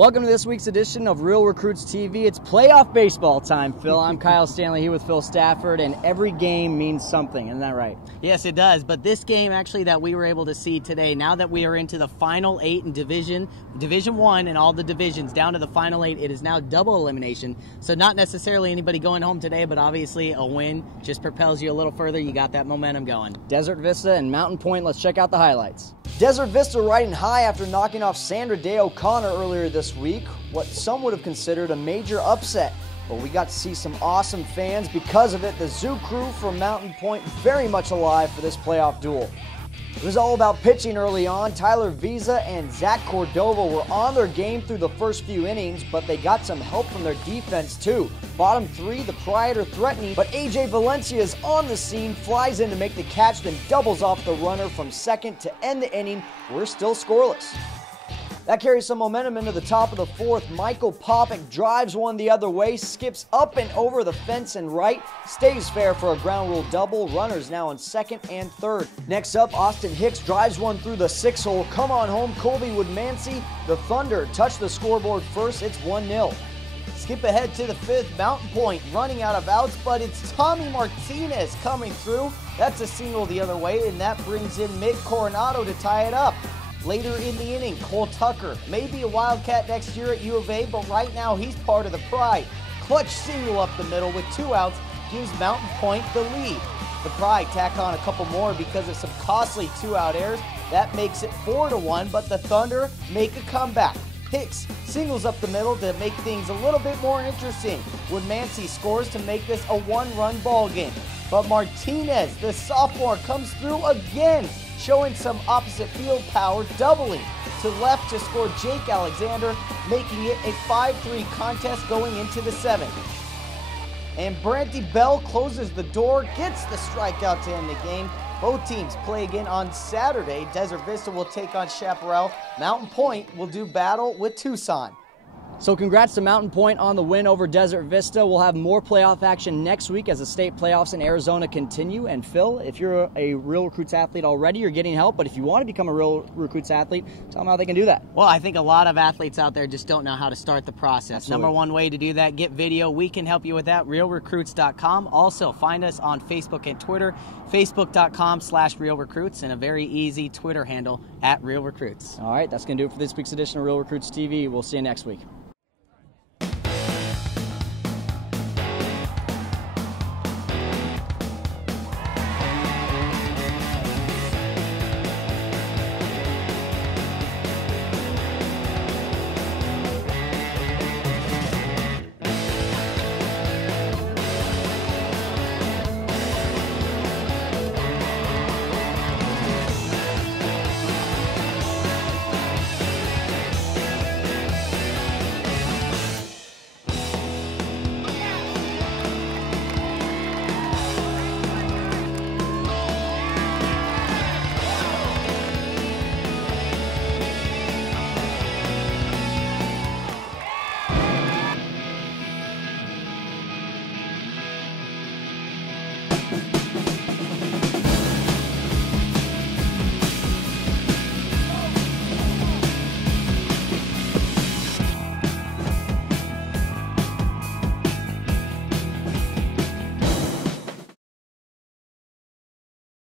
Welcome to this week's edition of Real Recruits TV. It's playoff baseball time, Phil. I'm Kyle Stanley here with Phil Stafford, and every game means something. Isn't that right? Yes, it does. But this game actually that we were able to see today, now that we are into the final 8 in Division 1 and all the divisions down to the final 8, it is now double elimination. So not necessarily anybody going home today, but obviously a win just propels you a little further. You got that momentum going. Desert Vista and Mountain Pointe. Let's check out the highlights. Desert Vista riding high after knocking off Sandra Day O'Connor earlier this week, what some would have considered a major upset. But we got to see some awesome fans because of it. The Zoo crew from Mountain Pointe very much alive for this playoff duel. It was all about pitching early on. Tyler Visa and Zach Cordova were on their game through the first few innings, but they got some help from their defense too. Bottom 3, the Pride are threatening, but AJ Valencia is on the scene, flies in to make the catch, then doubles off the runner from second to end the inning. We're still scoreless. That carries some momentum into the top of the 4th. Michael Popick drives one the other way, skips up and over the fence and right, stays fair for a ground rule double. Runners now on 2nd and 3rd. Next up, Austin Hicks drives one through the 6 hole. Come on home, Colby Woodmansey. The Thunder touch the scoreboard first. It's 1-0. Skip ahead to the 5th, Mountain Pointe running out of outs, but it's Tommy Martinez coming through. That's a single the other way, and that brings in Mick Coronado to tie it up. Later in the inning, Cole Tucker, maybe a Wildcat next year at U of A, but right now he's part of the Pride. Clutch single up the middle with 2 outs gives Mountain Pointe the lead. The Pride tack on a couple more because of some costly 2-out errors. That makes it 4-1, but the Thunder make a comeback. Hicks singles up the middle to make things a little bit more interesting. Woodmansey scores to make this a 1-run ball game. But Martinez, the sophomore, comes through again, showing some opposite field power, doubling to left to score Jake Alexander, making it a 5-3 contest going into the 7th. And Branty Bell closes the door, gets the strikeout to end the game. Both teams play again on Saturday. Desert Vista will take on Chaparral. Mountain Pointe will do battle with Tucson. So congrats to Mountain Pointe on the win over Desert Vista. We'll have more playoff action next week as the state playoffs in Arizona continue. And Phil, if you're a Real Recruits athlete already, you're getting help. But if you want to become a Real Recruits athlete, tell them how they can do that. Well, I think a lot of athletes out there just don't know how to start the process. Absolutely. Number one way to do that, get video. We can help you with that, realrecruits.com. Also, find us on Facebook and Twitter, facebook.com/realrecruits, and a very easy Twitter handle @realrecruits. All right, that's going to do it for this week's edition of Real Recruits TV. We'll see you next week.